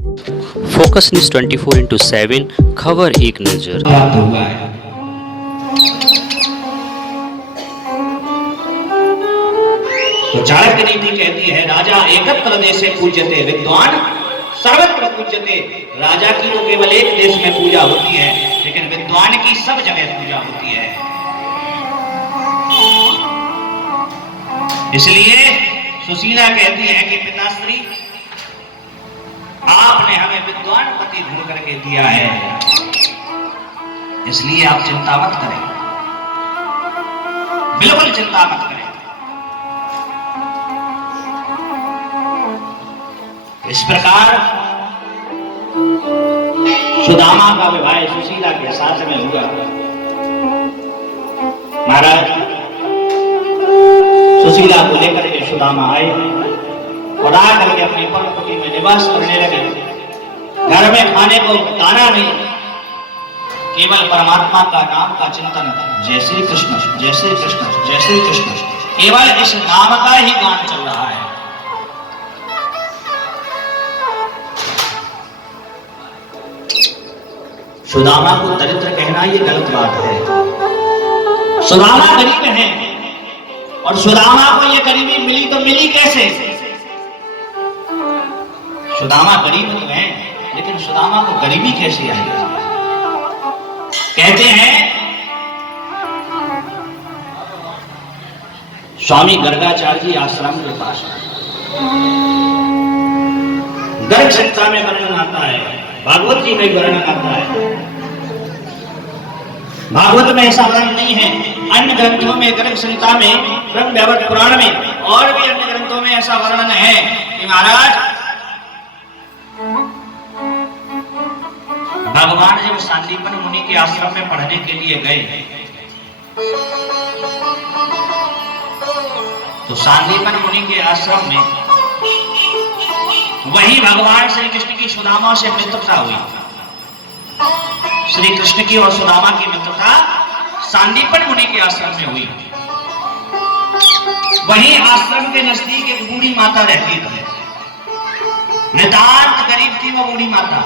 Focus news 24/7 खबर एक नजर। तो चाणक्य नीति कहती है राजा एकत्र देशे पूज्यते विद्वान सर्वत्र पूज्यते। राजा की तो केवल एक देश में पूजा होती है, लेकिन विद्वान की सब जगह पूजा होती है। इसलिए सुशीला कहती है कि पिताश्री आपने हमें विद्वान पति ढूंढ करके दिया है, इसलिए आप चिंता मत करें, बिल्कुल चिंता मत करें। इस प्रकार सुदामा का विवाह सुशीला के साथ में हुआ। महाराज सुशीला को लेकर के सुदामा आए और आकर के अपनी पर्णकुटी में निवास करने लगे। घर में खाने को दाना नहीं, केवल परमात्मा का नाम का चिंतन, जय श्री कृष्ण जय श्री कृष्ण जय श्री कृष्ण, केवल इस नाम का ही गान चल रहा है। सुदामा को दरिद्र कहना ये गलत बात है। सुदामा गरीब है, और सुदामा को ये गरीबी मिली तो मिली कैसे? सुदामा गरीब तो है, लेकिन सुदामा को गरीबी कैसे आई? कहते हैं स्वामी गर्गाचार्य जी आश्रम के पास गर्ग संहिता में वर्णन आता है, भागवत जी में वर्णन आता है। भागवत में ऐसा वर्णन नहीं है, अन्य ग्रंथों में, गर्ग संहिता में, ब्रह्म वैवर्त पुराण में और भी अन्य ग्रंथों में ऐसा वर्णन है कि महाराज भगवान जब सांदीपन मुनि के आश्रम में पढ़ने के लिए गए तो सांदीपन मुनि के आश्रम में वही भगवान श्री कृष्ण की सुदामा से मित्रता हुई। श्री कृष्ण की और सुदामा की मित्रता सांदीपन मुनि के आश्रम में हुई। वही आश्रम के नजदीक एक बूढ़ी माता रहती थी, नितांत गरीब थी वो बूढ़ी माता।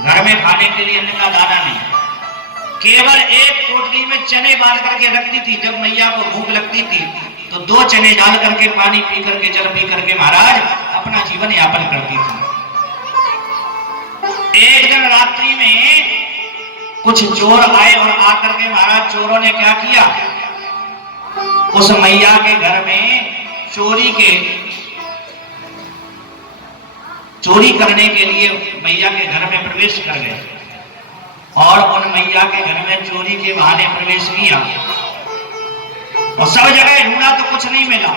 घर में खाने के लिए अन्न का दाना नहीं, केवल एक पोटली में चने बांध करके रखती थी। जब मैया को भूख लगती थी तो 2 चने डाल करके पानी पी करके, जल पी करके महाराज अपना जीवन यापन करती थी। एक दिन रात्रि में कुछ चोर आए और आकर के महाराज चोरों ने क्या किया, उस मैया के घर में चोरी करने के लिए मैया के घर में प्रवेश कर गए और उन मैया के घर में चोरी के बहाने प्रवेश किया और सब जगह ढूंढा तो कुछ नहीं मिला।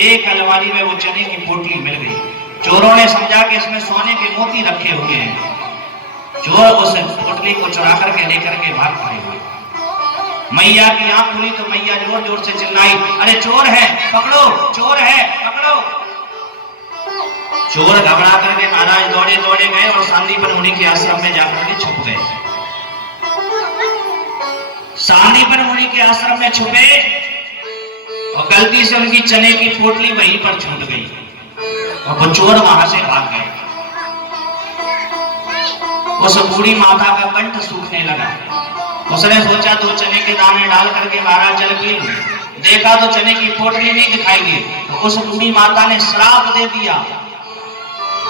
एक अलमारी में वो चने की पोटली मिल गई। चोरों ने समझा कि इसमें सोने के मोती रखे हुए हैं। चोर उस पोटली को चुरा करके लेकर के भाग खड़े हुए। मैया की आंख खुली तो मैया जोर जोर से चिल्लाई, अरे चोर है पकड़ो, चोर है पकड़ो। चोर घबरा करके महाराज दौड़े दौड़े गए और सांदीपन मुनि के आश्रम में जाकर के छुप गए। सांदीपन मुनि के आश्रम में छुपे और गलती से उनकी चने की पोटली वहीं पर छूट गई और वो चोर वहां से भाग गए। उस बूढ़ी माता का कंठ सूखने लगा। उसने सोचा 2 चने के दाने डाल करके महाराज जल पी लूं। देखा तो चने की पोटली नहीं दिखाई दी। तो उस बूढ़ी माता ने श्राप दे दिया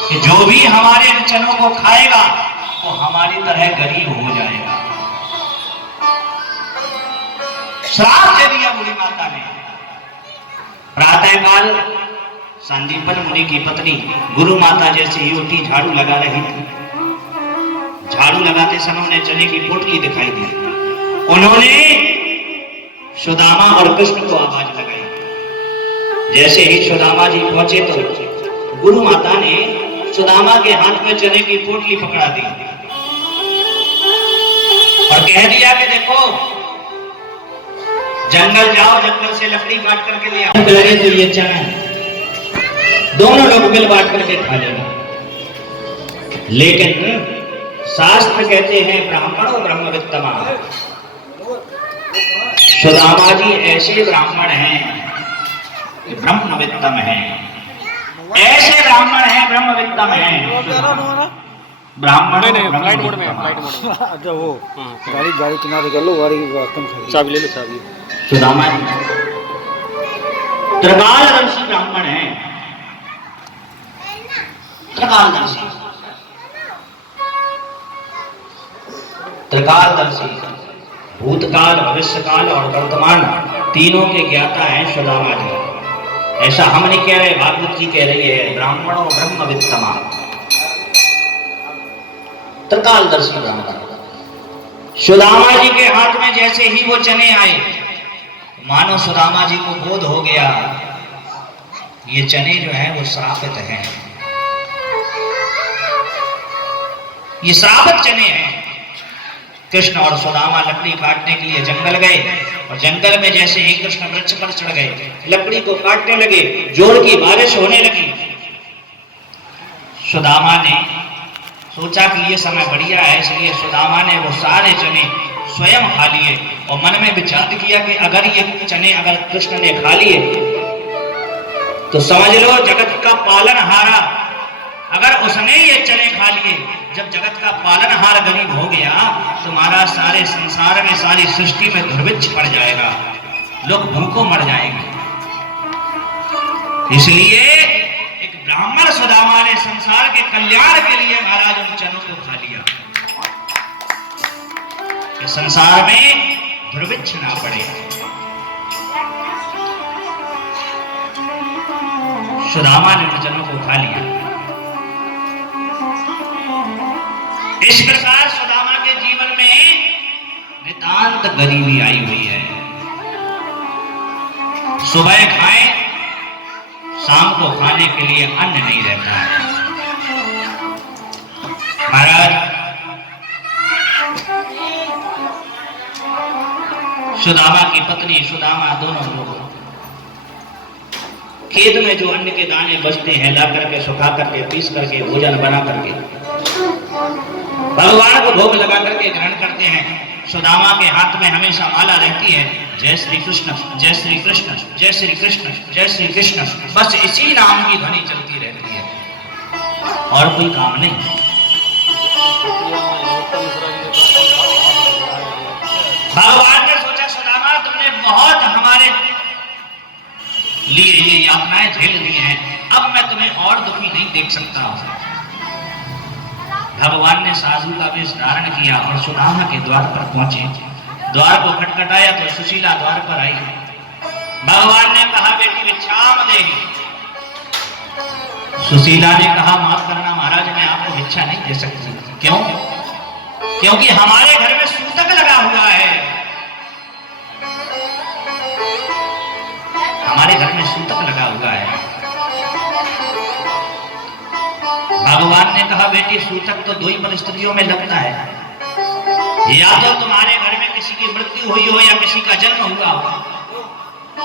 कि जो भी हमारे चनों को खाएगा वो हमारी तरह गरीब हो जाएगा। श्राप दे दिया बूढ़ी माता ने। प्रातःकाल सांदीपन मुनि की पत्नी गुरु माता जैसे ही उठी, झाड़ू लगा रही थी। झाड़ू लगाते समय उन्हें चने की पोटली दिखाई दी। उन्होंने सुदामा और कृष्ण को आवाज लगाई। जैसे ही सुदामा जी पहुंचे तो गुरु माता ने सुदामा के हाथ में चने की पोटली पकड़ा दी और कह दिया कि देखो जंगल जाओ, जंगल से लकड़ी काट करके ले आओ, लगे तो ये चना दोनों लोग मिल बांट करके खा लेना। लेकिन शास्त्र कहते हैं ब्राह्मणों ब्रह्मवित्तमा, सुदामा जी ऐसे ब्राह्मण हैं कि ब्रह्मवित्तम हैं, ऐसे ब्राह्मण हैं ब्रह्मवित्तम हैं। ब्राह्मण नहीं फ्लाइट मोड में है, फ्लाइट मोड में। अच्छा वो हाँ, गाड़ी गाड़ी किनारे कर लो, गाड़ी की बात कम खड़ी। चाबी ले लो, चाबी। सुदामा जी त्रिकालदर्शी ब्राह्मण है। त्रिकालदर्शी, त्रिकालदर्शी, भूतकाल, भविष्यकाल और वर्तमान तीनों के ज्ञाता हैं सुदामा जी। ऐसा हम नहीं कह रहे, भागवत जी कह रही है, ब्राह्मणों ब्रह्मवित्तमा। त्रिकालदर्शी ब्राह्मण। सुदामा जी के हाथ में जैसे ही वो चने आए, मानो सुदामा जी को बोध हो गया ये चने जो है वो श्रापित हैं, ये श्रापित चने हैं। कृष्ण और सुदामा लकड़ी काटने के लिए जंगल गए और जंगल में जैसे ही कृष्ण वृक्ष पर चढ़ गए, लकड़ी को काटने लगे, जोर की बारिश होने लगी। सुदामा ने सोचा कि ये समय बढ़िया है, इसलिए सुदामा ने वो सारे चने स्वयं खा लिए और मन में विचार किया कि अगर ये चने अगर कृष्ण ने खा लिए तो समझ लो जगत का पालनहारा, अगर उसने ये चने खा लिए, जब जगत का पालनहार गरीब हो गया तो महाराज सारे संसार में, सारी सृष्टि में दुर्भिक्ष पड़ जाएगा, लोग भूखों मर जाएंगे। इसलिए एक ब्राह्मण सुदामा ने संसार के कल्याण के लिए महाराज उन चनों को खा लिया कि संसार में दुर्भिक्ष ना पड़े। सुदामा ने उन चनों को खा लिया। इस प्रकार सुदामा के जीवन में नितांत गरीबी आई हुई है। सुबह खाए, शाम को खाने के लिए अन्न नहीं रहता है। महाराज सुदामा की पत्नी, सुदामा, दोनों लोग खेत में जो अन्न के दाने बचते हैं ला करके, सुखा करके, पीस करके, भोजन बना करके भगवान को भोग लगा करके ग्रहण करते हैं। सुदामा के हाथ में हमेशा माला रहती है, जय श्री कृष्ण, जय श्री कृष्ण, जय श्री कृष्ण, जय श्री कृष्ण। बस इसी नाम की ध्वनि चलती रहती है और कोई काम नहीं। भगवान ने सोचा सुदामा तुमने बहुत हमारे लिए ये यातनाएं झेल ली हैं, अब मैं तुम्हें और दुखी नहीं देख सकता। भगवान ने साधु का वेश धारण किया और सुदामा के द्वार पर पहुंचे। द्वार को खटखटाया तो सुशीला द्वार पर आई। भगवान ने कहा बेटी भिक्षाम देहि। सुशीला ने कहा माफ करना महाराज, मैं आपको भिक्षा नहीं दे सकती। क्यों? क्योंकि हमारे घर में सूतक लगा हुआ है, हमारे घर में सूतक लगा हुआ है। भगवान ने कहा बेटी सूतक तो दो ही परिस्थितियों में लगता है, या तो तुम्हारे घर में किसी की मृत्यु हुई हो या किसी का जन्म हुआ हो,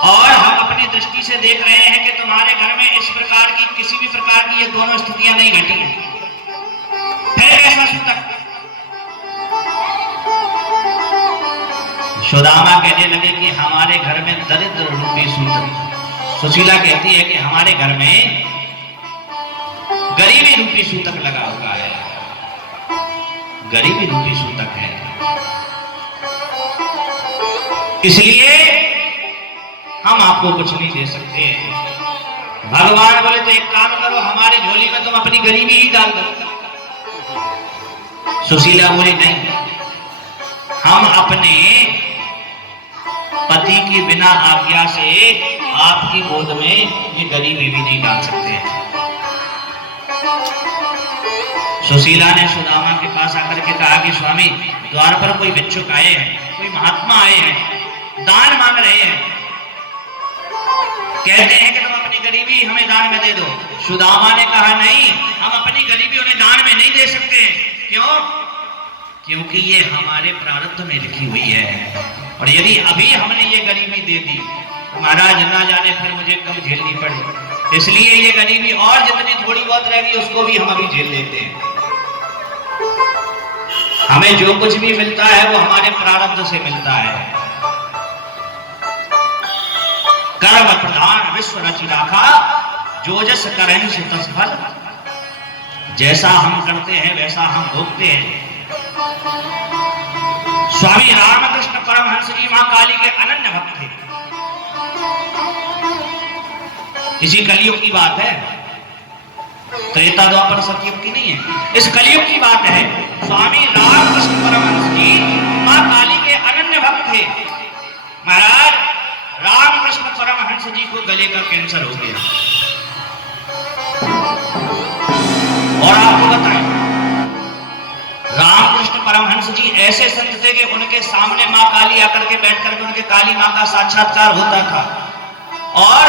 और हम अपनी दृष्टि से देख रहे हैं कि तुम्हारे घर में इस प्रकार की किसी भी प्रकार की ये दोनों स्थितियां नहीं घटी हैं, फिर कैसा सूतक? सुदामा कहने लगे कि हमारे घर में दरिद्र रूपी सूतक। सुशीला कहती है कि हमारे घर में गरीबी रूपी सूतक लगा हुआ है, गरीबी रूपी सूतक है। इसलिए हम आपको कुछ नहीं दे सकते। भगवान बोले तो एक काम करो, हमारे झोली में तुम अपनी गरीबी ही डाल दो। सुशीला बोली नहीं, हम अपने पति की बिना आज्ञा से आपकी गोद में ये गरीबी भी नहीं डाल सकते। सुशीला ने सुदामा के पास आकर के कहा कि स्वामी द्वार पर कोई भिक्षुक आए हैं, कोई महात्मा आए हैं, दान मांग रहे हैं, कहते हैं कि तुम अपनी गरीबी हमें दान में दे दो। सुदामा ने कहा नहीं, हम अपनी गरीबी उन्हें दान में नहीं दे सकते। क्यों? क्योंकि ये हमारे प्रारब्ध में लिखी हुई है, और यदि अभी हमने ये गरीबी दे दी तो महाराज ना जाने फिर मुझे कब झेलनी पड़े। इसलिए ये गरीबी और जितनी थोड़ी बहुत रहेगी उसको भी हम अभी झेल लेते हैं। हमें जो कुछ भी मिलता है वो हमारे प्रारब्ध से मिलता है। कर्म प्रधान विश्व रचि राखा, जो जस करहि सो तस फल। जैसा हम करते हैं वैसा हम भोगते हैं। स्वामी रामकृष्ण परमहंस जी मां काली के अनन्य भक्त थे। इसी कलयुग की बात है, त्रेता द्वापर सतयुग की नहीं है, इस कलयुग की बात है। स्वामी रामकृष्ण परमहंस जी मां काली के अनन्य भक्त थे। महाराज रामकृष्ण परमहंस जी को गले का कैंसर हो गया। और आपको बताएं, रामकृष्ण परमहंस जी ऐसे संत थे कि उनके सामने मां काली आकर के बैठ करके उनके काली मां का साक्षात्कार होता था। और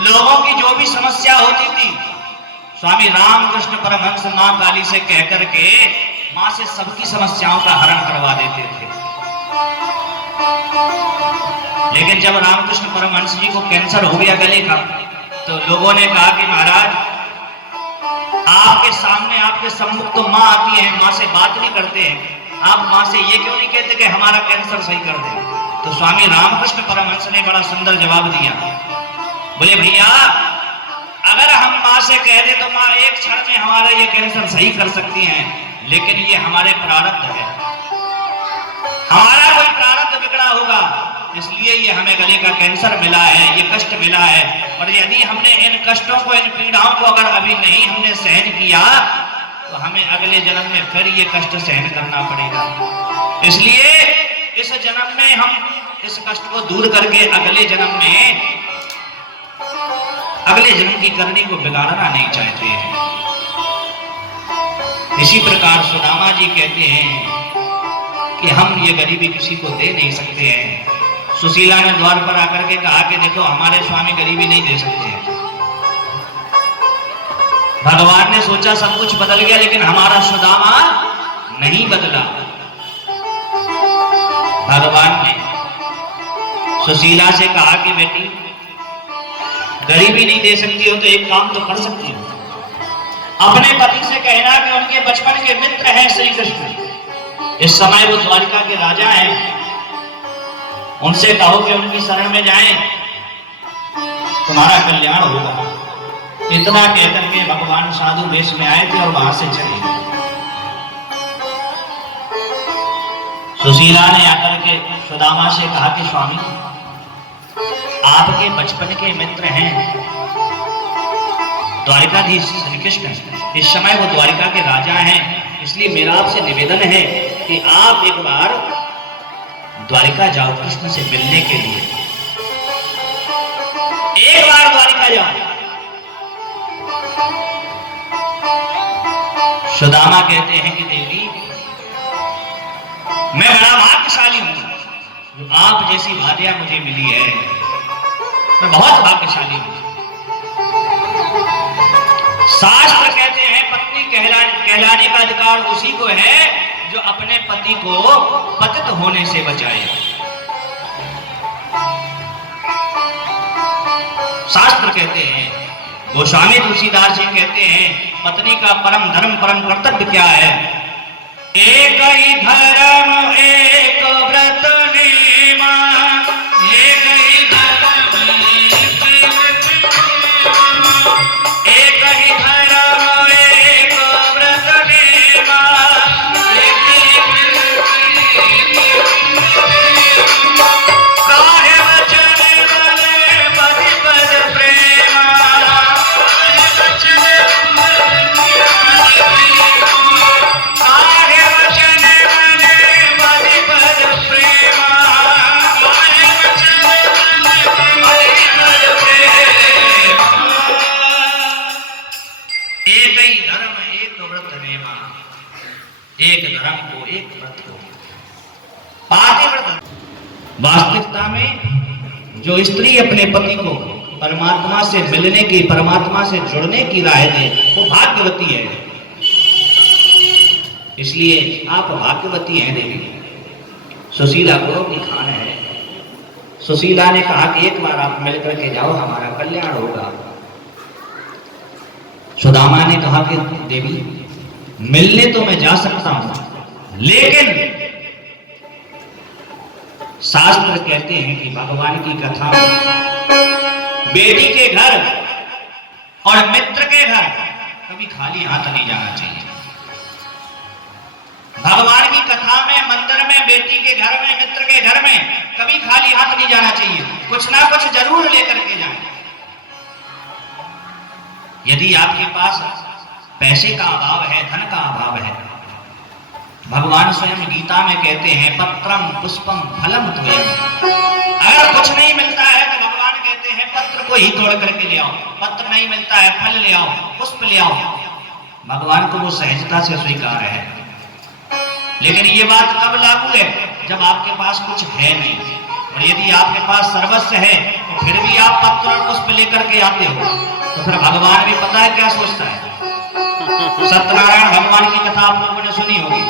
लोगों की जो भी समस्या होती थी, स्वामी रामकृष्ण परमहंस मां काली से कहकर के मां से सबकी समस्याओं का हरण करवा देते थे। लेकिन जब रामकृष्ण परमहंस जी को कैंसर हो गया गले का, तो लोगों ने कहा कि महाराज आपके सामने आपके सम्मुख तो मां आती है, मां से बात नहीं करते हैं, आप मां से ये क्यों नहीं कहते कि हमारा कैंसर सही कर दे? तो स्वामी रामकृष्ण परमहंस ने बड़ा सुंदर जवाब दिया। बोले भैया, अगर हम मां से कह दे तो मां एक क्षण में हमारा ये कैंसर सही कर सकती हैं, लेकिन ये हमारे प्रारब्ध है, हमारा कोई प्रारब्ध बिगड़ा होगा, इसलिए ये हमें गले का कैंसर मिला है, ये कष्ट मिला है। और यदि हमने इन कष्टों को, इन पीड़ाओं को अगर अभी नहीं हमने सहन किया, तो हमें अगले जन्म में फिर ये कष्ट सहन करना पड़ेगा। इसलिए इस जन्म में हम इस कष्ट को दूर करके अगले जन्म में, अगले जन्म की करनी को बिगाड़ना नहीं चाहते हैं। इसी प्रकार सुदामा जी कहते हैं कि हम ये गरीबी किसी को दे नहीं सकते हैं। सुशीला ने द्वार पर आकर के कहा कि देखो हमारे स्वामी गरीबी नहीं दे सकते हैं। भगवान ने सोचा सब कुछ बदल गया, लेकिन हमारा सुदामा नहीं बदला। भगवान ने सुशीला से कहा कि बेटी गरीबी नहीं दे सकती हो तो एक काम तो कर सकती हो, अपने पति से कहना कि उनके बचपन के मित्र हैं श्री कृष्ण, इस समय वो द्वारिका के राजा हैं, उनसे कहो कि उनकी शरण में जाएं, तुम्हारा कल्याण होगा। इतना कहकर के भगवान साधु वेश में आए थे और वहां से चले गए। सुशीला ने आकर के सुदामा से कहा कि स्वामी आपके बचपन के मित्र हैं द्वारिकाधीश श्री कृष्ण, इस समय वो द्वारिका के राजा हैं, इसलिए मेरा आपसे निवेदन है कि आप एक बार द्वारिका जाओ कृष्ण से मिलने के लिए, एक बार द्वारिका जाओ। सुदामा कहते हैं कि देवी मैं बड़ा भाग्यशाली हूं, जो आप जैसी भार्या मुझे मिली है, मैं बहुत भाग्यशाली हूं। शास्त्र कहते हैं पत्नी कहलाने का अधिकार उसी को है जो अपने पति को पतित होने से बचाए। शास्त्र कहते हैं, गोस्वामी तुलसीदास जी कहते हैं पत्नी का परम धर्म परम कर्तव्य क्या है? एक ही धर्म एक व्रत नेमा, एक ही धर्म एक ही धर्म एक व्रत नेमा, काहे वचन बने पति पद प्रेमा, काहे वचन बने पति पद प्रेमा, काहे वचन बने पति पद प्रेमा। एक ही धर्म एक व्रत नेमा, एक धर्म को एक व्रत को पातिव्रत। वास्तविकता में जो स्त्री अपने पति को परमात्मा से मिलने की, परमात्मा से जुड़ने की राह दे, वो भाग्यवती है। इसलिए आप भाग्यवती हैं देवी। सुशीला को भी खाना है। सुशीला ने कहा कि एक बार आप मिल करके जाओ, हमारा कल्याण होगा। सुदामा ने कहा कि देवी मिलने तो मैं जा सकता हूं, लेकिन शास्त्र कहते हैं कि भगवान की कथा में बेटी के घर और मित्र के घर कभी खाली हाथ नहीं जाना चाहिए। भगवान की कथा में, मंदिर में, बेटी के घर में, मित्र के घर में कभी खाली हाथ नहीं जाना चाहिए, कुछ ना कुछ जरूर लेकर के जाए। यदि आपके पास पैसे का अभाव है, धन का अभाव है, भगवान स्वयं गीता में कहते हैं पत्रम पुष्पम फलम त्वयम्। अगर कुछ नहीं मिलता है तो भगवान कहते हैं पत्र को ही तोड़ करके ले आओ, पत्र नहीं मिलता है फल ले आओ, पुष्प ले आओ। भगवान को वो सहजता से स्वीकार है। लेकिन ये बात कब लागू है? जब आपके पास कुछ है नहीं, और यदि आपके पास सर्वस्व है तो फिर भी आप पत्र और पुष्प लेकर के आते हो, तो फिर भगवान भी पता है क्या सोचता है। सत्यनारायण भगवान की कथा आप लोगों ने सुनी होगी।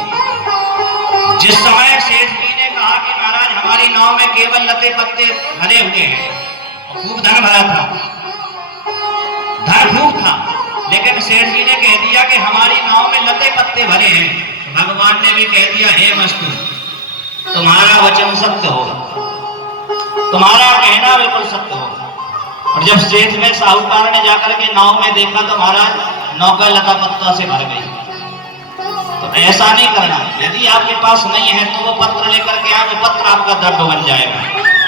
जिस समय सेठ जी ने कहा कि महाराज हमारी नाव में केवल लते पत्ते भरे हुए हैं, और खूब धन भरा था, धन खूब था, लेकिन सेठ जी ने कह दिया कि हमारी नाव में लते पत्ते भरे हैं, भगवान ने भी कह दिया हे मस्तु, तुम्हारा वचन सत्य होगा, तुम्हारा कहना बिल्कुल सत्य होगा। और जब सेठ में साहूकार ने जाकर के नाव में देखा तो महाराज नौका लता पत्ता से भर गई। तो ऐसा नहीं करना, यदि आपके पास नहीं है तो वो पत्र लेकर के आए, वो पत्र आपका द्रव्य बन जाएगा।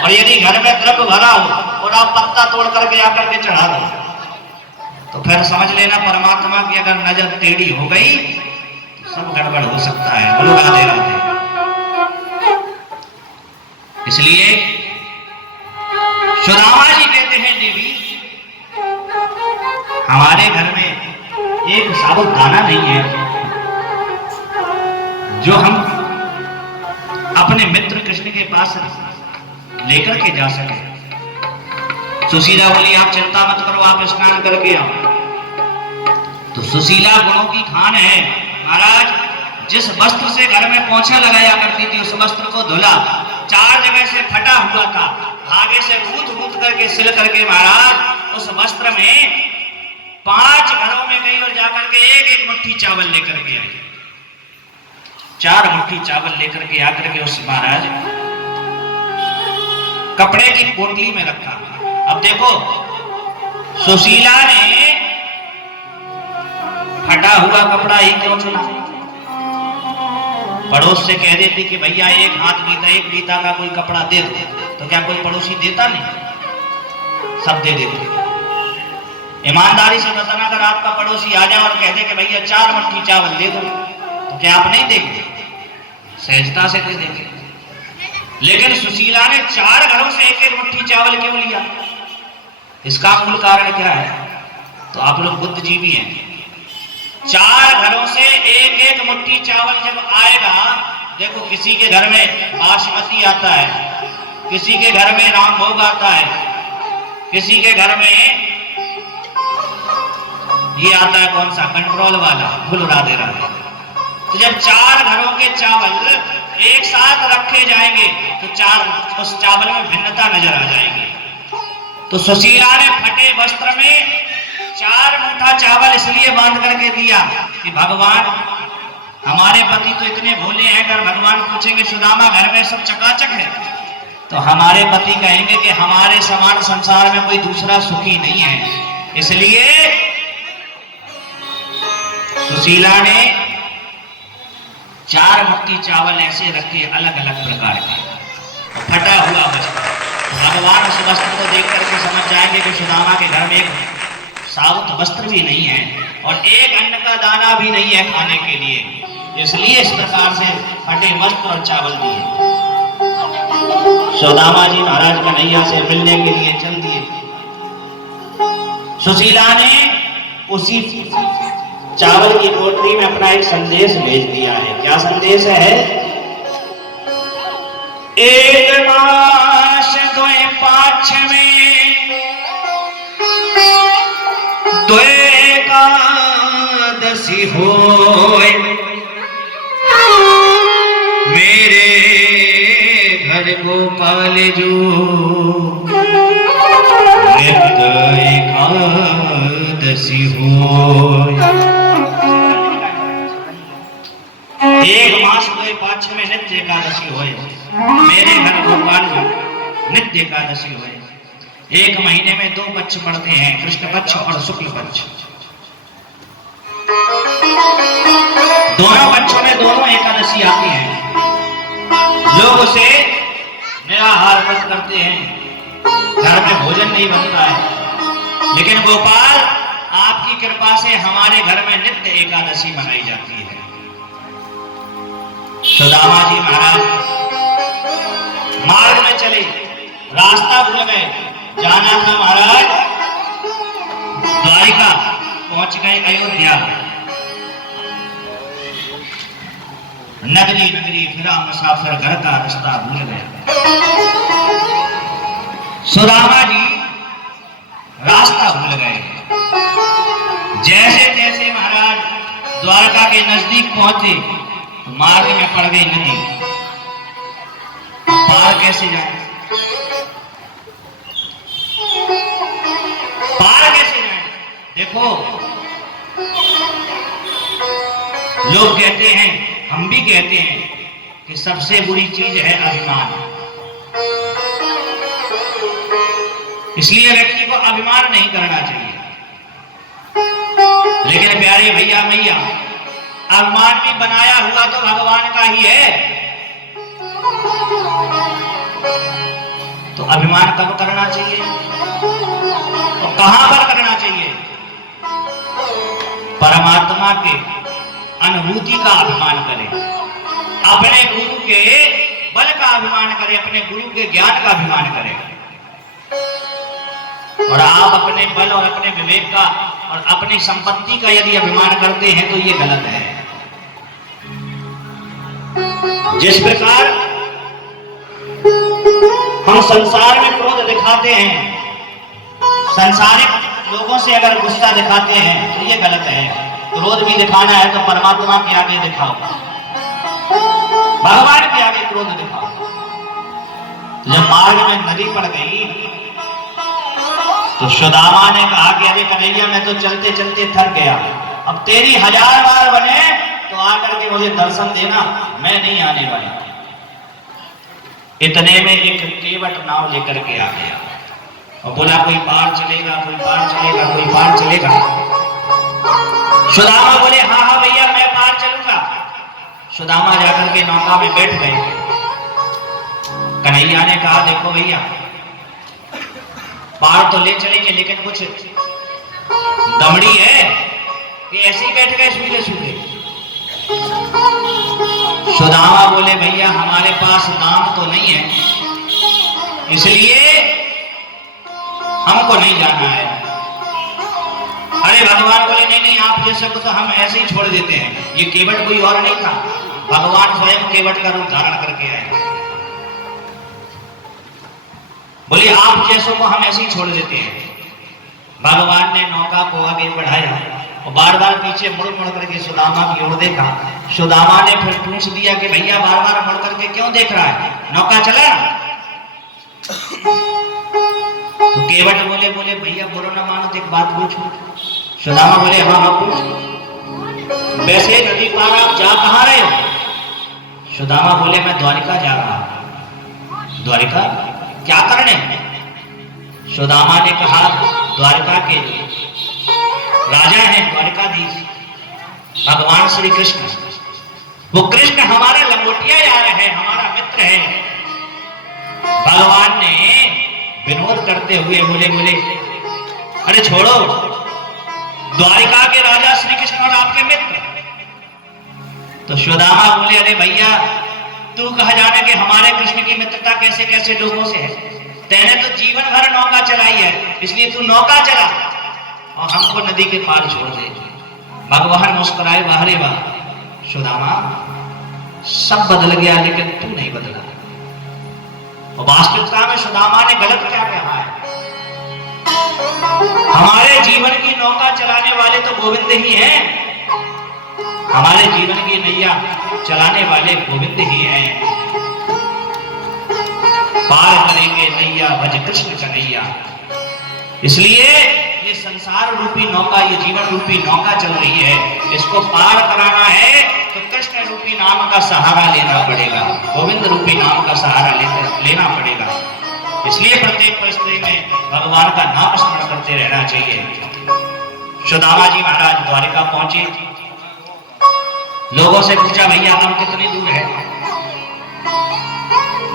और यदि घर में द्रव्य भरा हो और आप पत्ता तोड़ करके आकर के चढ़ा दो, तो फिर समझ लेना परमात्मा की अगर नजर टेढ़ी हो गई तो सब गड़बड़ हो सकता है। बोलो राधे राधे। इसलिए सुदामा जी कहते हैं देवी हमारे घर में एक साबुत दाना नहीं है जो हम अपने मित्र कृष्ण के पास लेकर के जा सके। सुशीला बोली आप चिंता मत करो, आप स्नान करके आओ। तो सुशीला गुणों की खान है महाराज। जिस वस्त्र से घर में पोंछा लगाया करती थी उस वस्त्र को धुला, 4 जगह से फटा हुआ था, धागे से गूंथ करके सिल करके महाराज उस वस्त्र में 5 घरों में गई और जाकर के एक मुट्ठी चावल लेकर के आई। 4 मुट्ठी चावल लेकर के आकर के उस महाराज कपड़े की पोटली में रखा। अब देखो सुशीला ने फटा हुआ कपड़ा ही क्यों चुना? पड़ोस से कह देती कि भैया एक गीता का कोई कपड़ा दे दो, तो क्या कोई पड़ोसी देता? नहीं, सब दे देते। ईमानदारी से बताना, अगर आपका पड़ोसी आ जाए और कह दे कि भैया 4 मुट्ठी चावल दे दो, तो क्या आप नहीं देंगे? सहजता से दे देंगे। लेकिन सुशीला ने 4 घरों से एक मुट्ठी चावल क्यों लिया? इसका मूल कारण क्या है? तो आप लोग बुद्धिजीवी हैं। 4 घरों से एक मुट्ठी चावल जब आएगा, देखो किसी के घर में बासमती आता है, किसी के घर में रामभोग आता है, किसी के घर में ये आता है कौन सा कंट्रोल वाला, फुल राधे राधे। तो जब 4 घरों के चावल एक साथ रखे जाएंगे तो उस चावल में भिन्नता नजर आ जाएगी। तो सुशीला ने फटे वस्त्र में 4 मुट्ठा चावल इसलिए बांध करके दिया कि भगवान हमारे पति तो इतने भोले हैं, अगर भगवान पूछेंगे सुदामा घर में सब चकाचक है, तो हमारे पति कहेंगे कि हमारे समान संसार में कोई दूसरा सुखी नहीं है। इसलिए सुशीला ने 4 मुट्ठी चावल ऐसे रखे अलग अलग प्रकार के, फटा हुआ वस्त्र। भगवान उस वस्त्र को देख करके समझ जाएंगे कि सुदामा के घर में एक साबुत वस्त्र भी नहीं है और एक अन्न का दाना भी नहीं है खाने के लिए, इसलिए इस प्रकार से फटे वस्त्र और चावल दिए। सुदामा जी महाराज कन्हैया से मिलने के लिए चल दिए। सुशीला ने उसी चावल की पोटली में अपना एक संदेश भेज दिया है। क्या संदेश है? एक मास 2 पाँच में 2 एकादशी होए, मेरे घर गोपाल जो नित्य एकादशी होए। 1 मास 2 पाँच में नित्य एकादशी होए, मेरे घर गोपाल में नित्य एकादशी होए। 1 महीने में 2 पक्ष पड़ते हैं, कृष्ण पक्ष और शुक्ल पक्ष। व्रत करते हैं, घर में भोजन नहीं बनता है, लेकिन गोपाल आपकी कृपा से हमारे घर में नित्य एकादशी मनाई जाती है। सुदामा जी महाराज मार्ग में चले, रास्ता भूल गए, जाना था महाराज द्वारिका, पहुंच गए अयोध्या। नगरी नगरी फिरा मुसाफिर, घर का रास्ता भूल गया। सुदामा जी रास्ता भूल गए। जैसे जैसे महाराज द्वारका के नजदीक पहुंचे तो मार्ग में पड़ गई नदी, पार कैसे जाए, पार कैसे जाए? देखो लोग कहते हैं, हम भी कहते हैं कि सबसे बुरी चीज है अभिमान। इसलिए व्यक्ति को अभिमान नहीं करना चाहिए। लेकिन प्यारे भैया मैया, अभिमान भी बनाया हुआ तो भगवान का ही है, तो अभिमान कब करना चाहिए और कहां पर करना चाहिए? परमात्मा के अनुभूति का अभिमान करें, अपने गुरु के बल का अभिमान करें, अपने गुरु के ज्ञान का अभिमान करें। और आप अपने बल और अपने विवेक का और अपनी संपत्ति का यदि अभिमान करते हैं तो ये गलत है। जिस प्रकार हम संसार में क्रोध दिखाते हैं, सांसारिक लोगों से अगर गुस्सा दिखाते हैं तो ये गलत है। क्रोध भी दिखाना है तो परमात्मा के आगे दिखाओ, भगवान के आगे क्रोध दिखाओ। जब मार्ग में नदी पड़ गई तो सुदामा ने कहा कि अरे कन्हैया, मैं तो चलते चलते थक गया, अब तेरी 1000 बार बने तो आकर के मुझे दर्शन देना, मैं नहीं आने वाला। इतने में एक केवट नाव लेकर के आ गया और बोला कोई पार चलेगा, कोई पार चलेगा, कोई पार चलेगा। सुदामा बोले हाँ हाँ भैया, मैं पार चलूंगा। सुदामा जाकर के नौका में बैठ गए। कन्हैया ने कहा देखो भैया, पार तो ले चलेंगे, लेकिन कुछ दमड़ी है कि ऐसे ही बैठ गए सूखे सूखे। सुदामा बोले भैया, हमारे पास दाम तो नहीं है, इसलिए हमको नहीं जाना है। अरे भगवान बोले नहीं नहीं, आप जैसे को तो हम ऐसे ही छोड़ देते हैं। ये केवट कोई और नहीं था, भगवान स्वयं केवट का रूप धारण करके आए। बोले आप जैसों को हम ऐसे ही छोड़ देते हैं। भगवान ने नौका को आगे बढ़ाया और बार बार पीछे मुड़ मुड़ करके सुदामा की ओर देखा। सुदामा ने फिर पूछ दिया कि भैया बार बार मुड़ करके क्यों देख रहा है, नौका चला? तो केवट बोले भैया बोलो ना मानो तो एक बात पूछूं। सुदामा बोले हाँ हाँ पूछ। वैसे नदी पार आप जा कहां रहे हो? सुदामा बोले मैं द्वारिका जा रहा हूं। द्वारिका क्या करने? सुदामा ने कहा द्वारका के राजा हैं, द्वारिकाधीश भगवान श्री कृष्ण, वो कृष्ण हमारा लंगोटिया यार है, हमारा मित्र है। भगवान ने विनोद करते हुए बोले अरे छोड़ो, द्वारिका के राजा श्री कृष्ण और आपके मित्र। तो सुदामा बोले अरे भैया, तू कहा जाने कि हमारे कृष्ण की मित्रता कैसे कैसे लोगों से है? तेने तो जीवन भर नौका चलाई है, इसलिए तू नौका चला और हमको नदी के पार छोड़ दे। भगवान मुस्कुराए, बाहरे वाह सुदामा, सब बदल गया लेकिन तू नहीं बदला। और वास्तविकता में सुदामा ने गलत क्या कहा है? हमारे जीवन की नौका चलाने वाले तो गोविंद ही हैं, हमारे जीवन की नैया चलाने वाले गोविंद ही हैं। पार करेंगे नैया भज कृष्ण कन्हैया। इसलिए ये संसार रूपी नौका, ये जीवन रूपी नौका चल रही है, इसको पार कराना है तो कृष्ण रूपी नाम का सहारा लेना पड़ेगा, गोविंद रूपी नाम का सहारा लेना पड़ेगा। इसलिए प्रत्येक परिस्थिति में भगवान का नाम स्मरण करते रहना चाहिए। सुदामा जी महाराज द्वारिका पहुंचे, लोगों से पूछा भैया हम कितनी दूर है?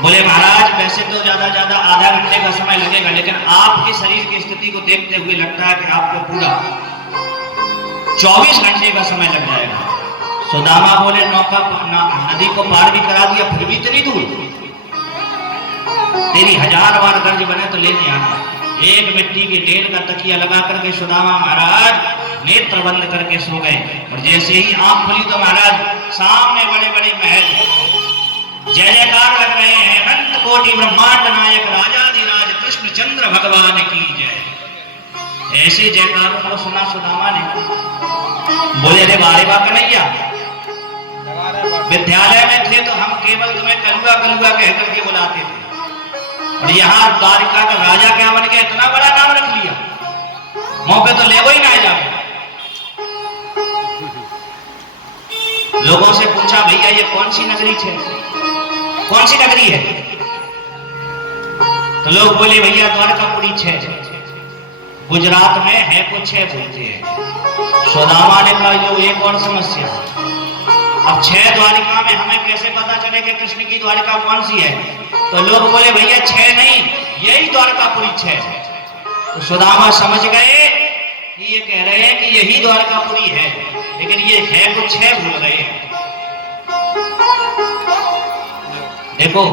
बोले महाराज वैसे तो ज्यादा आधा घंटे का समय लगेगा, लेकिन आपके शरीर की स्थिति को देखते हुए लगता है कि आपको पूरा 24 घंटे का समय लग जाएगा। सुदामा बोले नदी को पार भी करा दिया, फिर भी इतनी दूर? तेरी 1000 बार गर्ज बने तो लेने आना। एक मिट्टी की ढेर का तकिया लगा करके सुदामा महाराज नेत्र बंद करके सो गए, और जैसे ही आंख खुली तो महाराज सामने बड़े बड़े महल, जय जयकार लग रहे हैं, अनंत कोटि ब्रह्मांड नायक राजाधिराज कृष्णचंद्र भगवान की जय। ऐसे जयकारों को सुना सुदामा ने, बोले अरे बारे बा कन्हैया, विद्यालय में थे तो हम केवल तुम्हें कलुआ कलुआ कह करके बुलाते थे, और यहाँ द्वारिका का राजा क्या बन गया, इतना बड़ा नाम रख लिया, मुंह पे तो ले ही ना जाए। लोगों से पूछा भैया ये कौन सी नगरी है, कौन सी नगरी है? तो लोग बोले भैया द्वारकापुरी 6, गुजरात में है कुछ 6 बोलते हैं। सुदामा ने कहा यो एक और समस्या, अब 6 द्वारिका में हमें कैसे पता चले कि कृष्ण की द्वारिका कौन सी है? तो लोग बोले भैया 6 नहीं, यही द्वारकापुरी 6। तो सुदामा समझ गए कि ये कह रहे हैं कि यही द्वारकापुरी है, लेकिन ये है कुछ 6 भूल रहे हैं। देखो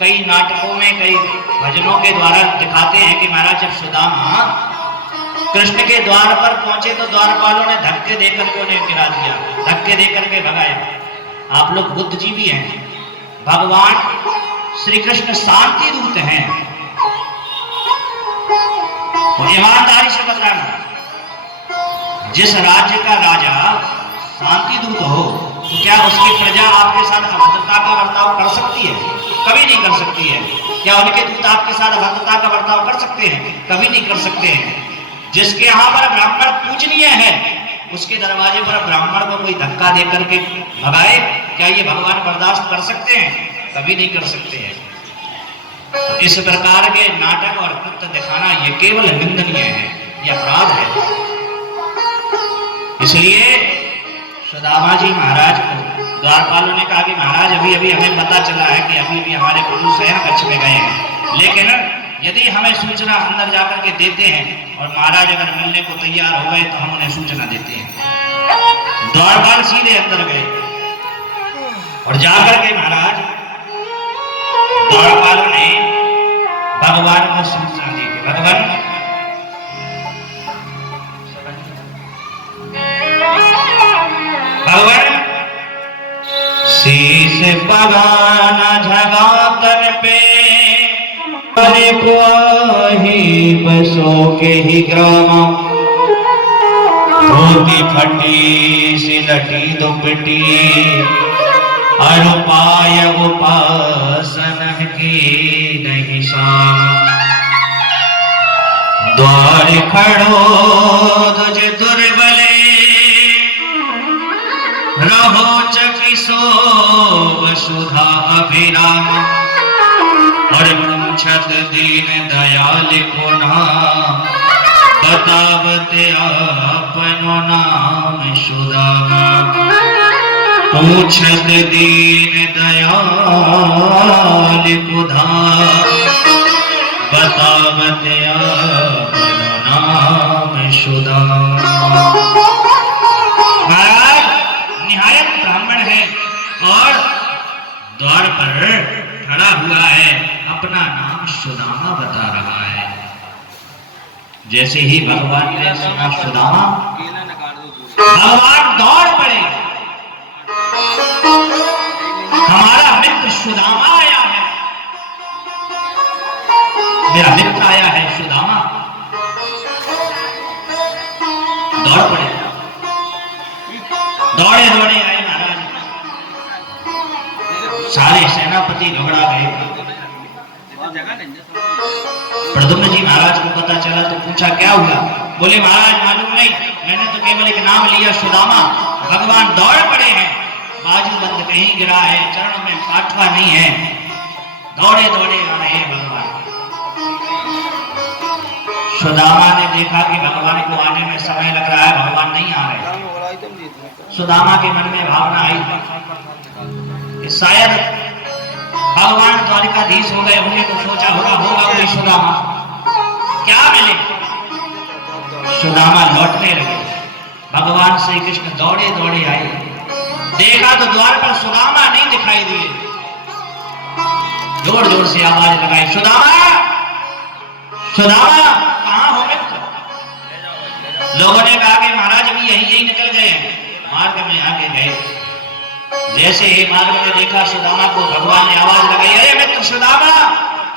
कई नाटकों में, कई भजनों के द्वारा दिखाते हैं कि महाराज जब सुदामा कृष्ण के द्वार पर पहुंचे तो द्वारपालों ने धक्के देकर के उन्हें गिरा दिया, धक्के देकर के भगाया। आप लोग बुद्धिजीवी हैं, भगवान श्री कृष्ण शांति दूत हैं, और ईमानदारी से बताना, जिस राज्य का राजा शांति दूत हो तो क्या उसकी प्रजा आपके साथ अभद्रता का बर्ताव कर सकती है? कभी नहीं कर सकती है। क्या उनके दूत आपके साथ अभद्रता का बर्ताव कर सकते हैं? कभी नहीं कर सकते हैं। जिसके यहाँ पर ब्राह्मण पूजनीय है, उसके दरवाजे पर ब्राह्मण को कोई धक्का दे करके भगाए, क्या ये भगवान बर्दाश्त कर सकते हैं? कभी नहीं कर सकते हैं। तो इस प्रकार के नाटक और कृत्य दिखाना ये केवल निंदनीय है, यह अपराध है। इसलिए सुदामा जी महाराज को द्वारपालों ने कहा कि महाराज अभी अभी हमें पता चला है कि अभी अभी हमारे पुरुष शयन कक्ष में गए हैं, लेकिन यदि हमें सूचना अंदर जाकर के देते हैं और महाराज अगर मिलने को तैयार हो गए तो हम उन्हें सूचना देते हैं। द्वारपाल सीधे अंदर गए और जाकर के महाराज द्वारपालों ने भगवान को सूचना दी कि भगवान शीश पगाना झगा कर पे अरे को ही बसो के ही ग्रामा, धोती फटी सिलटी दुपटी अरुपाय उपासन की नहीं साम, द्वार खड़ो तुझे दुर्बले रहो चकिसो वसुधा अभिराम, और पूछत दीन दयाल को नाम, बतावते अपनो नाम सुदामा, पूछत दीन दयाल को धाम, बतावते अपनो नाम सुदामा। निहायत ब्राह्मण है और द्वार पर खड़ा हुआ है, अपना नाम सुदामा बता रहा है। जैसे ही भगवान ने सुना सुदामा, भगवान दौड़ पड़े, हमारा मित्र सुदामा आया है, मेरा मित्र आया है सुदामा। दौड़ पड़े, दौड़े दौड़े आए महाराज, सारे सेनापति घबरा गए। प्रद्युम्न जी महाराज को पता चला तो पूछा क्या हुआ? बोले महाराज मालूम नहीं, मैंने तो केवल एक नाम लिया सुदामा, भगवान दौड़ पड़े हैं, बाजूबंद कहीं गिरा है, चरण में पाठवा नहीं है, दौड़े दौड़े आ रहे हैं भगवान। सुदामा ने देखा कि भगवान को आने में समय लग रहा है, भगवान नहीं आ रहे। सुदामा के मन में भावना आई कि शायद भगवान द्वारकाधीश हो गए होंगे तो सोचा होगा कोई सुदामा क्या मिले। सुदामा लौटने लगे, भगवान श्री कृष्ण दौड़े दौड़े आए, देखा तो द्वार पर सुदामा नहीं दिखाई दिए। जोर जोर से आवाज लगाई, सुदामा सुदामा कहां हो मित्र। लोगों ने कहा कि महाराज भी यही निकल गए, मार्ग में आगे गए। जैसे ही मार्ग में देखा सुदामा को, भगवान ने आवाज लगाई, अरे मित्र सुदामा।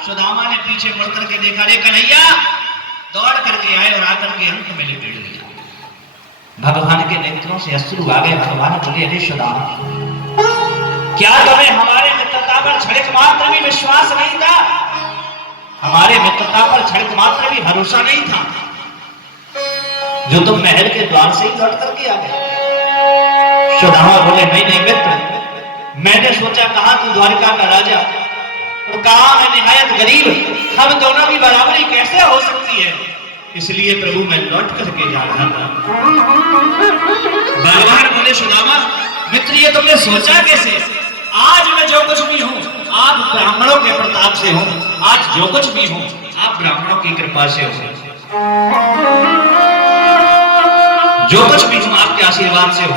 सुदामा ने पीछे मुड़ करके देखा, रे कन्हैया। दौड़ करके आए और आकर के अंत में लिपट लिया। भगवान के नेत्रों से अश्रु आ गए। भगवान बोले, अरे सुदामा, क्या तुम्हें हमारे मित्रता पर क्षणिक मात्र भी विश्वास नहीं था? हमारे मित्रता पर क्षणिक मात्र भी भरोसा नहीं था, जो तुम महल के द्वार से ही लौट करके आ गए? सुदामा बोले, नहीं मित्र, मैंने सोचा कहां तू द्वारिका का राजा और कहां मैं निहायत गरीब, हम दोनों की बराबरी कैसे हो सकती है, इसलिए प्रभु मैं लौट करके जा रहा था। भगवान बोले, सुदामा मित्र, ये तुमने सोचा कैसे? आज मैं जो कुछ भी हूं, आप ब्राह्मणों के प्रताप से हूं। आज जो कुछ भी हूं, आप ब्राह्मणों की कृपा से हो। जो कुछ भी हूं, आपके आशीर्वाद से हो।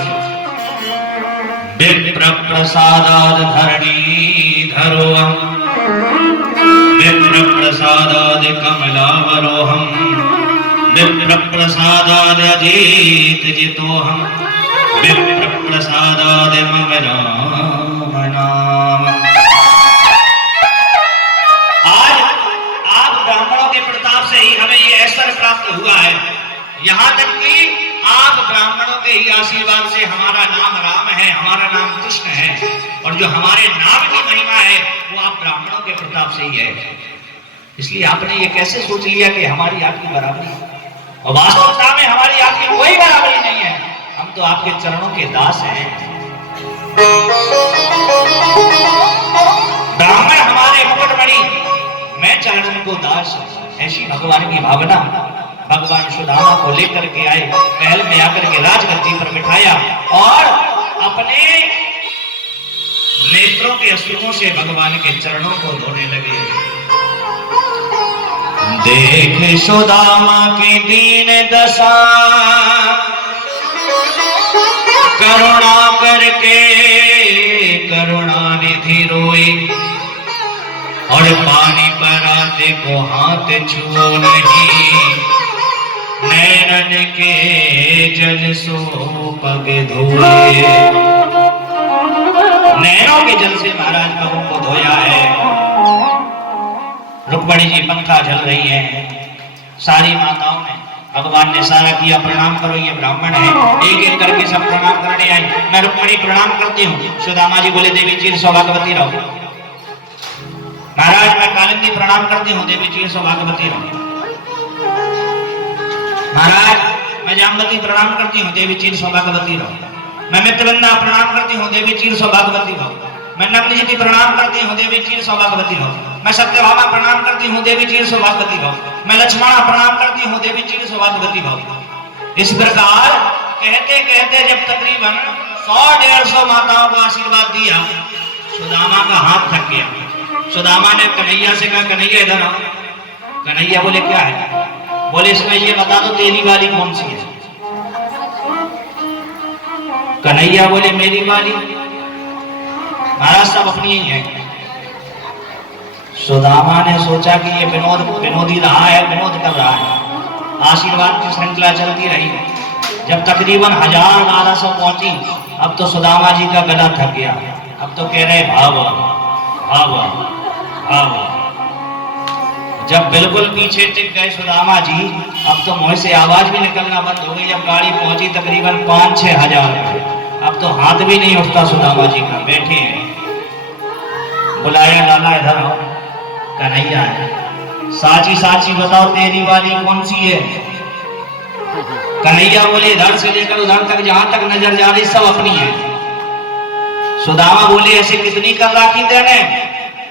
विप्र प्रसादाद धरणीधरोऽहं, विप्र प्रसादाद कमलावरोऽहं, विप्र प्रसादाद अजित जितोऽहं, विप्र प्रसादाद मम राम नाम। आज आप ब्राह्मणों के प्रताप से ही हमें ये ऐश्वर्य प्राप्त हुआ है। यहाँ तक कि आप ब्राह्मणों के ही आशीर्वाद से हमारा नाम राम है, हमारा नाम कृष्ण है, और जो हमारे नाम की महिमा है वो आप ब्राह्मणों के प्रताप से ही है। इसलिए आपने ये कैसे सोच लिया कि हमारी आपकी बराबरी, और वास्तविकता में हमारी आपकी कोई बराबरी नहीं है। हम तो आपके चरणों के दास हैं। ब्राह्मण हमारे मुकुटमणि, मैं चरणों को दास, ऐसी भगवान की भावना। भगवान सुदामा को लेकर के आए, महल में आकर के राजगद्दी पर बिठाया और अपने नेत्रों के अश्रुओं से भगवान के चरणों को धोने लगे। देख सुदामा की दीन दशा, करुणा करके करुणानिधि रोए, और पानी पर आते को हाथ छुओ नहीं, नैनन के जल सो पग धोए। नैनों के जल से महाराज पगों को धोया है। रुक्मणी जी पंखा झल रही है, सारी माताओं ने, भगवान ने सारा किया, प्रणाम करो ये ब्राह्मण है। एक एक करके सब प्रणाम करने आई। मैं रुक्मणी प्रणाम करती हूँ। सुदामा जी बोले, देवी जी सौभाग्यवती रहो। महाराज मैं कालिंदी प्रणाम करती हूँ, देवी जी सौभाग्यवती रहो। महाराज मैं जामवती प्रणाम करती हूँ, देवी जी सौभाग्यवती रहो। मैं मित्रवंदा प्रणाम करती हूँ, देवी जी सौभाग्यवती रहो। मैं नग्नजिति प्रणाम करती हूँ, देवी जी सौभाग्यवती रहो। मैं सत्यभामा प्रणाम करती हूँ, देवी जी सौभाग्यवती रहो। मैं लक्ष्मणा प्रणाम करती हूँ, देवी जी सौभाग्यवती रहो। इस प्रकार कहते कहते जब तकरीबन 100-150 माताओं को आशीर्वाद दिया, सुदामा का हाथ थक गया। सुदामा ने कन्हैया से कहा, कन्हैया इधर आओ। कन्हैया बोले, क्या है? बोले, इसमें ये बता दो तेरी वाली कौन सी है? कन्हैया बोले, मेरी वाली। महाराज सब अपनी ही है। सुदामा ने सोचा कि ये विनोदी रहा है, विनोद कर रहा है। आशीर्वाद की श्रृंखला चलती रही। जब तकरीबन 1000-1200 पहुंची, अब तो सुदामा जी का गला थक गया। अब तो कह रहे भावा भावा भावा। जब बिल्कुल पीछे टिक गए सुदामा जी, अब तो मुंह से आवाज भी निकलना बंद हो गई। जब गाड़ी पहुंची तकरीबन 5-6 हजार, अब तो हाथ भी नहीं उठता सुदामा जी का। बैठे हैं, बुलाया, लाला इधर आओ। कन्हैया है। साची साची बताओ तेरी वाली कौन सी है? कन्हैया बोले, इधर से लेकर उधर तक जहां तक नजर जा रही सब अपनी है। सुदामा बोले, ऐसे कितनी कर राखी तेने?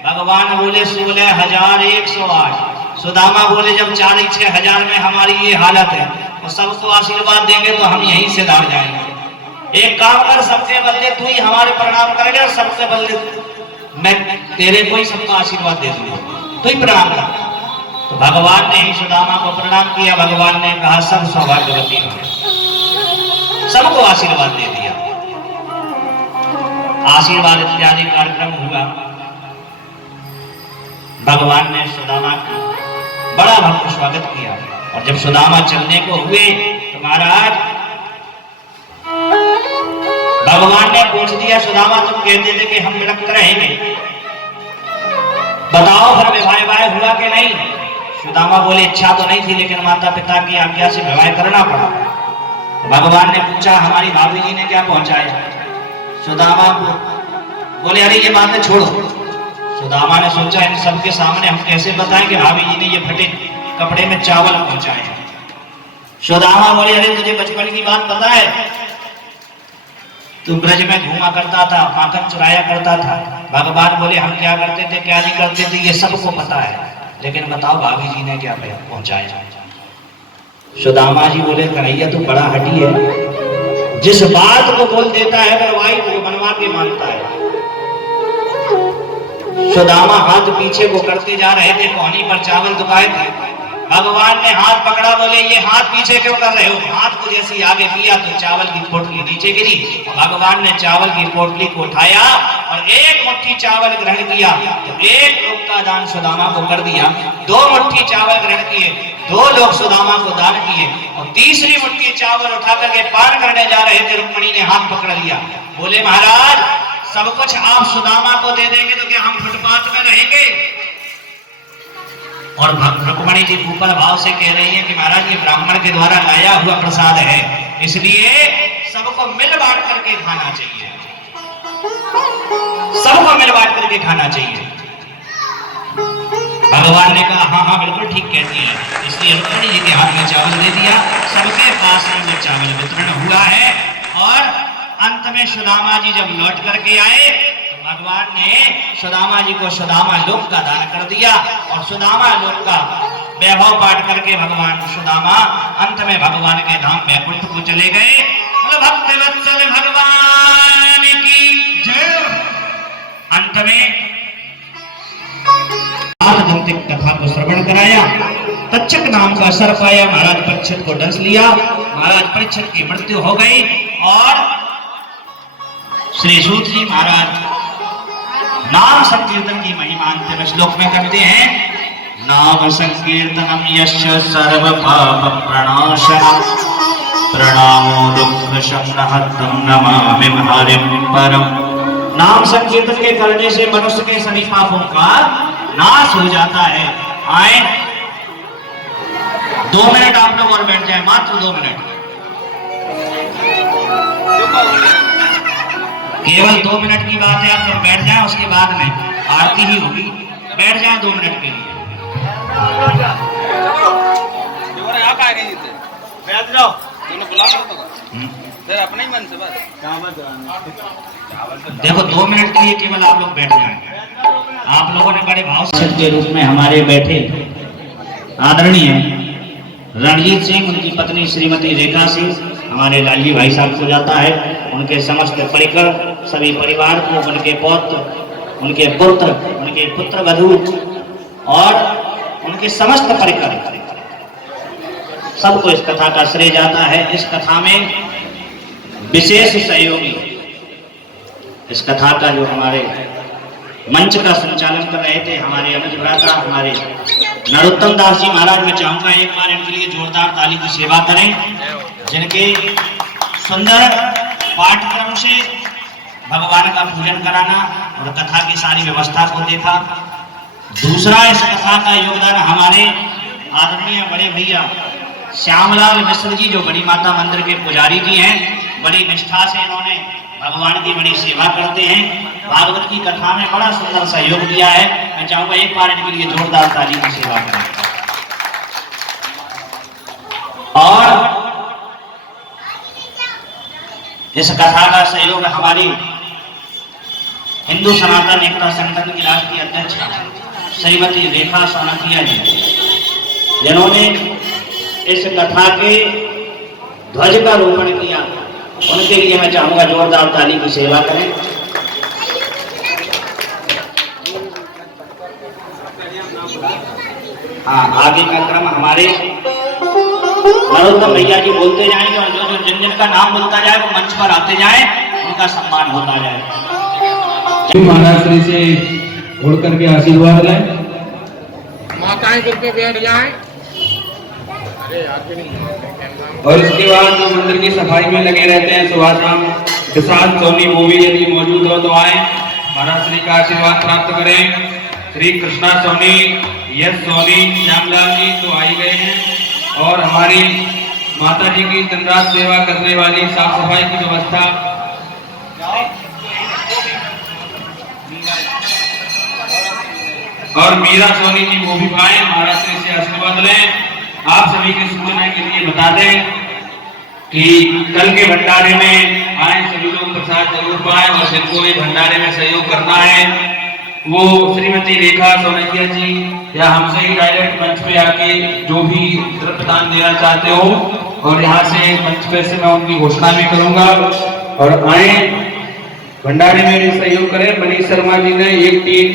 भगवान बोले, 16,108। सुदामा बोले, जब 4-6 हजार में हमारी ये हालत है तो सबको आशीर्वाद देंगे तो हम यहीं से दार जाएंगे। एक काम कर, सबके बदले तू ही हमारे प्रणाम करेगा, सबसे बदले मैं तेरे को ही सबका आशीर्वाद दे दूंगा, तो ही प्रणाम कर। तो भगवान ने ही सुदामा को प्रणाम किया। भगवान ने कहा सब सौभाग्यवती हो, सबको आशीर्वाद दे दिया। आशीर्वाद इत्यादि कार्यक्रम हुआ। भगवान ने सुदामा का बड़ा भव्य स्वागत किया। और जब सुदामा चलने को हुए तो महाराज भगवान ने पूछ दिया, सुदामा तुम कहते थे कि हम विरक्त रहेंगे, बताओ फिर विवाह हुआ कि नहीं? सुदामा बोले इच्छा तो नहीं थी, लेकिन माता पिता की आज्ञा से विवाह करना पड़ा। तो भगवान ने पूछा हमारी भाभी जी ने क्या पहुंचाया? सुदामा बोले अरे ये बातें छोड़ो। सुदामा ने सोचा इन सबके सामने हम कैसे बताएं कि भाभी जी ने ये फटे कपड़े में चावल पहुंचाए। सुदामा बोले अरे तुझे बचपन की बात पता है? तू ब्रज में घूमा करता था, माखन चुराया करता था। भगवान बोले हम क्या करते थे क्या नहीं करते थे ये सबको पता है, लेकिन बताओ भाभी जी ने क्या पहुंचाया? सुदामा जी बोले कन्हैया तू बड़ा हठी है, जिस बात को बोल देता है वही वो बनवा के मानता है। सुदामा हाथ पीछे को करते जा रहे थे, कोहनी पर चावल दुखाए थे। भगवान ने हाथ पकड़ा, बोले ये हाथ पीछे क्यों कर रहे हो? हाथ को जैसे आगे किया तो चावल की पोटली नीचे गिरी। भगवान ने चावल की पोटली को उठाया और एक मुट्ठी चावल ग्रहण किया तो एक लोक का दान सुदामा को कर दिया। 2 मुट्ठी चावल ग्रहण किए, 2 लोग सुदामा को दान किए। और तीसरी मुट्ठी चावल उठा करके पान करने जा रहे थे, रुक्मिणी ने हाथ पकड़ लिया। बोले महाराज सब कुछ आप सुदामा को दे देंगे तो क्या हम फुटपाथ में रहेंगे? और रुक्मिणी जी ऊपर भाव से कह रही है कि महाराज ये ब्राह्मण के द्वारा लाया हुआ प्रसाद है, इसलिए सबको मिल बांट करके खाना चाहिए, सबको मिल बांट करके खाना चाहिए। भगवान ने कहा हाँ हाँ बिल्कुल ठीक कहती है, इसलिए रुक्मिणी जी के हाथ में चावल दे दिया। सबके पास में चावल वितरण हुआ है। और अंत में सुदामा जी जब लौट करके आए तो भगवान ने सुदामा जी को सुदामा लोक का दान कर दिया। और सुदामा लोक का वैभव पाठ करके भगवान सुदामा अंत में भगवान के धाम वैकुंठ को चले गए। भक्त वत्सल भगवान की जय। अंत में कथा को श्रवण कराया, तक्षक नाम का असर पाया, महाराज परीक्षित को डस लिया, महाराज परीक्षित की मृत्यु हो गई। और श्री सूत जी महाराज नाम संकीर्तन की महिमा अंतिम श्लोक में करते हैं। नाम संकीर्तनम यस्य सर्व पाप प्रणाशनः प्रणामो दुःख शमनः तं नमामि हरिं परम। नाम संकीर्तन के करने से मनुष्य के सभी पापों का नाश हो जाता है। आए 2 मिनट आप लोग और बैठ जाए, मात्र 2 मिनट, केवल 2 मिनट की बात है। आप लोग बैठ जाएं, उसके बाद में आरती ही होगी। बैठ जाएं 2 मिनट के लिए। बैठ जाओ, अपने ही मन से बस। देखो 2 मिनट के लिए केवल आप लोग बैठ जाएं। आप लोगों ने बड़े भाव के रूप में हमारे बैठे आदरणीय रणजीत सिंह, उनकी पत्नी श्रीमती रेखा सिंह, हमारे लाली भाई साहब को जाता है, उनके समस्त परिकर सभी परिवार को, उनके पौत्र, उनके पुत्र, उनके पुत्र वधू और उनके समस्त परिकर सबको इस कथा का श्रेय जाता है। इस कथा में विशेष सहयोगी, इस कथा का जो हमारे मंच का संचालन कर रहे थे हमारे अनुज भ्राता, हमारे नरोत्तम दास जी महाराज, मैं चाहूंगा एक बार इनके लिए जोरदार ताली की सेवा करें, जिनके सुंदर पाठक्रम से भगवान का पूजन कराना और कथा की सारी व्यवस्था को देखा। दूसरा इस कथा का योगदान हमारे आदरणीय बड़े भैया श्यामलाल मिश्र जी, जो बड़ी माता मंदिर के पुजारी जी हैं, बड़ी निष्ठा से इन्होंने भगवान की बड़ी सेवा करते हैं, भागवत की कथा में बड़ा सुंदर सहयोग दिया है। मैं चाहूंगा एक बार इनके लिए जोरदार ताली की सेवा करें। और इस कथा का सहयोग हमारी हिंदू सनातन एकता संगठन की राष्ट्रीय अध्यक्ष श्रीमती रेखा सोनकिया जी, जिन्होंने इस कथा के ध्वज का रोपण किया, उनके लिए मैं चाहूंगा जोरदार ताली की सेवा करें। हाँ, आगे का क्रम हमारे नरोत्तम भैया जी बोलते जाएंगे और जो जो जिन जिन का नाम बोलता जाए वो मंच पर आते जाए, उनका सम्मान होता जाए। महाराज श्री से उड़ करके आशीर्वाद लें। माताएं करके बैठ जाएं। और इसके बाद जो मंदिर की सफाई में लगे रहते हैं सुभाष राम प्रसाद सोनी, वो भी यदि मौजूद हो तो आए, महाराज श्री का आशीर्वाद प्राप्त करें। श्री कृष्णा सोनी, यश सोनी, श्यामलाल जी तो आई गए हैं। और हमारी माता जी की दिन रात सेवा करने वाली, साफ सफाई की व्यवस्था और मीरा सोनी जी वो भी पाए, महाराज श्री से आशीर्वाद लें। आप सभी के सूचना के लिए बता दें कि कल के भंडारे में आए सभी लोग प्रसाद जरूर पाए, और जिनको भी भंडारे में सहयोग करना है वो श्रीमती रेखा सोनकिया जी या हमसे ही डायरेक्ट मंच पे आके जो भी द्रव्यदान देना चाहते हो, और यहाँ से मंच पे से मैं उनकी घोषणा भी करूंगा। और आए भंडारे में सहयोग करें। मनीष शर्मा जी ने एक टीम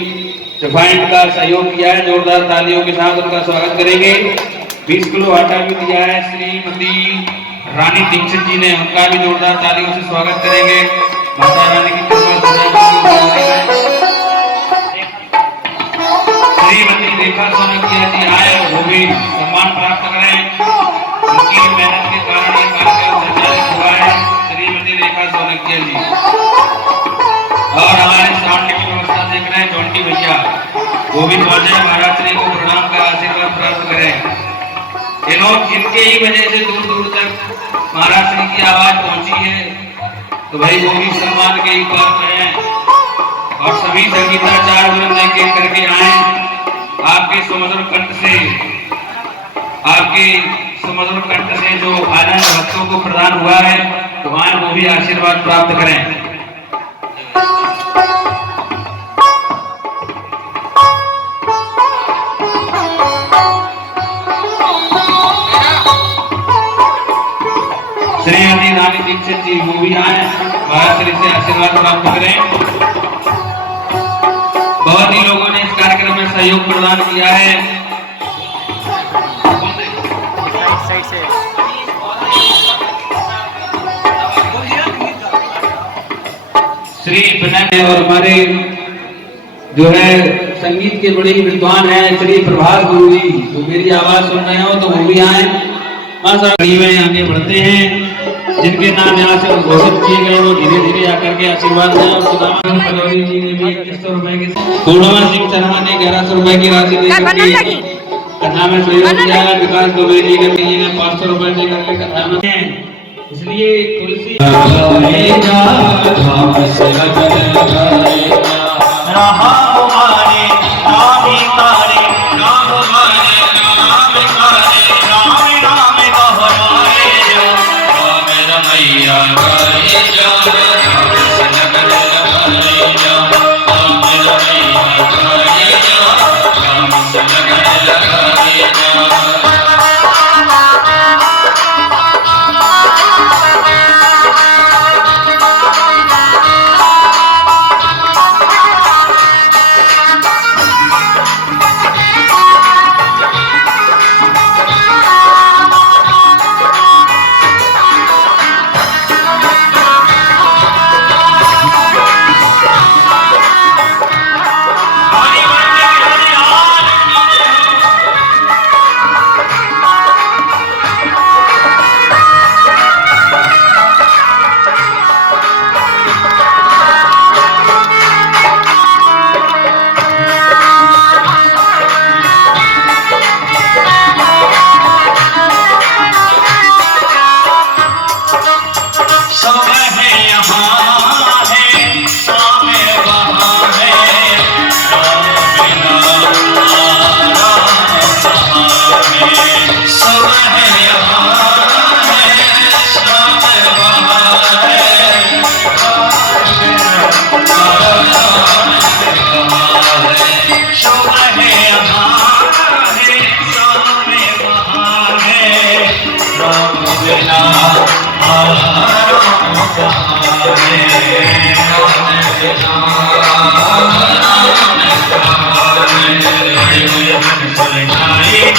रिफाइंड का सहयोग किया है, जोरदार तालियों के साथ उनका स्वागत करेंगे। 20 किलो आटा भी दिया है श्रीमती रानी दीक्षित जी ने, उनका भी जोरदार तालियों से स्वागत करेंगे। माता रानी की कृपा से श्रीमती रेखा सोनकिया जी आए, वो भी सम्मान प्राप्त करें। उनकी मेहनत के कारण ये कार्यक्रम संचालित हुआ है, श्रीमती रेखा सोनकिया जी। और हमारे सामने की व्यवस्था देख रहे हैं जोंटी भैया, वो भी पहुंचे, महाराज श्री को प्रणाम कर आशीर्वाद प्राप्त करें। इनके ही वजह से दूर दूर तक महाराज श्री की आवाज पहुंची है, तो भाई वो भी सम्मान के ही पात्र हैं। और सभी संगीताचार्य वृंद एक करके आए, आपके सुमधुर कंठ से, आपके सुमधुर कंठ से जो आनंद भक्तों को प्रदान हुआ है, तो आए वो भी आशीर्वाद प्राप्त करें। श्रीमती रानी दीक्षित जी वो भी आए, महाराज श्री से आशीर्वाद प्राप्त करें। बहुत ही लोगों ने इस कार्यक्रम में सहयोग प्रदान किया है। साइड से श्री विनय और हमारे जो है संगीत के बड़े विद्वान हैं श्री प्रभात गुरु जी, तो मेरी आवाज सुन रहे हो तो वो भी आए। में आगे बढ़ते हैं, जिनके नाम यहाँ से घोषित किए गए वो धीरे धीरे आकर के आशीर्वाद दें। और सुदामा पलौरी जी ने भी 2100 रुपए की, पूर्णिमा सिंह शर्मा ने 1100 रुपए की राशि देकर के कथा में सहयोग किया है। विकास दुबे जी ने 500 रुपए देकर के कथा में, इसलिए तुलसी Hare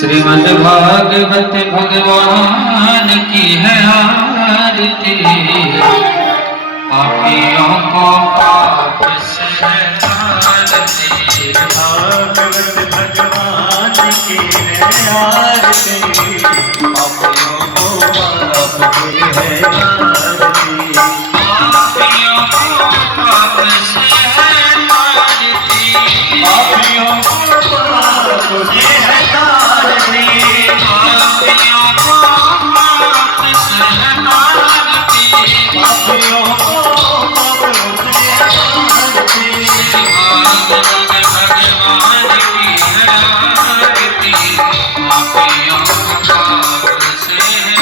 श्रीमद् भागवत भगवान की है आरती, पापियों को पाप से है आरती। भागवत भगवान की है आरती, पापियों को पाप से है आरती। पापियों को पाप से है आरती, पापियों को पाप से है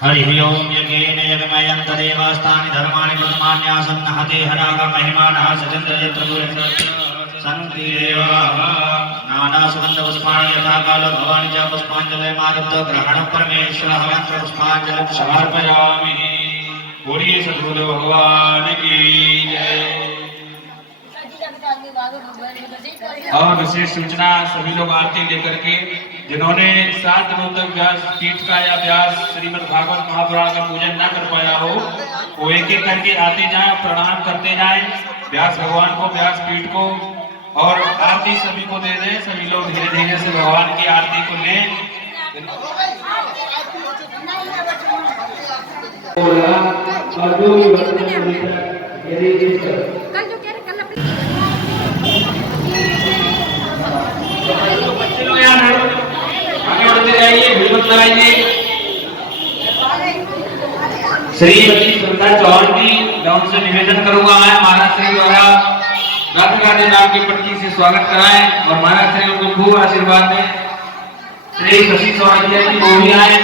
हरि ओम यज्ञेन यज्ञमयं तदेवास्तानि धर्माणि प्रथमान्यासं नहते हराग महिमानः सचन्द्र यत्र सन्तीरेव नाना सुगंध पुष्पाणि यथा कालो भवानि च पुष्पाञ्जलि मारुत ग्रहण परमेश्वरः मंत्र पुष्पाञ्जलिं समर्पयामि। बोलिए सद्गुरु भगवान की जय। और विशेष सूचना सभी लोग आरती लेकर के जिन्होंने 7 दिनों तक व्यास पीठ का या व्यास श्रीमद् भागवत महापुराण का पूजन न कर पाया हो, वो एक एक करके आते जाएं, प्रणाम करते जाएं व्यास भगवान को, व्यास पीठ को, और आरती सभी को दे दें। सभी लोग धीरे धीरे से भगवान की आरती को लें। बच्चे लोग यहाँ आगे बढ़ते जाइए, भीड़ मत लगाइए। श्रीमती श्रद्धा चौहान जी, मैं उनसे निवेदन करूंगा महाराज श्री द्वारा रथ गाने नाम की पट्टी से स्वागत कराएं और महाराज श्री उनको खूब आशीर्वाद दें। श्री शशि चौहान जी वो भी आए,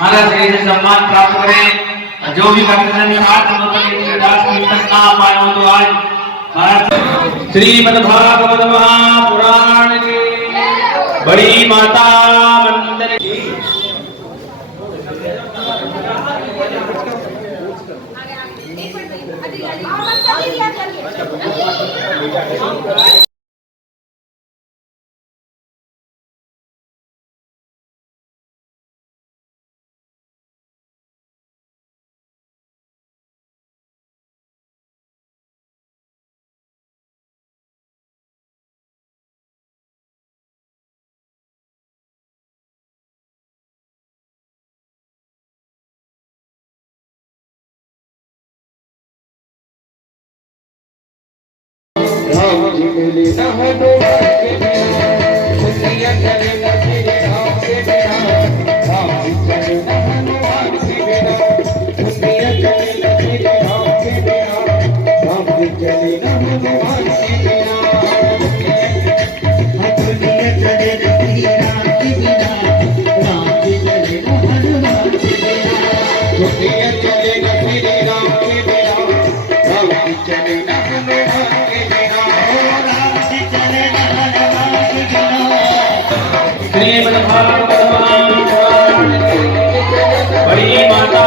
महाराज श्री से सम्मान प्राप्त करें। जो भी भक्तजन दास कीर्तन ना आ पाए हो तो आज महाराज श्रीमद् भागवत महापुराण की बड़ी माता मंदिर की बड़ी माता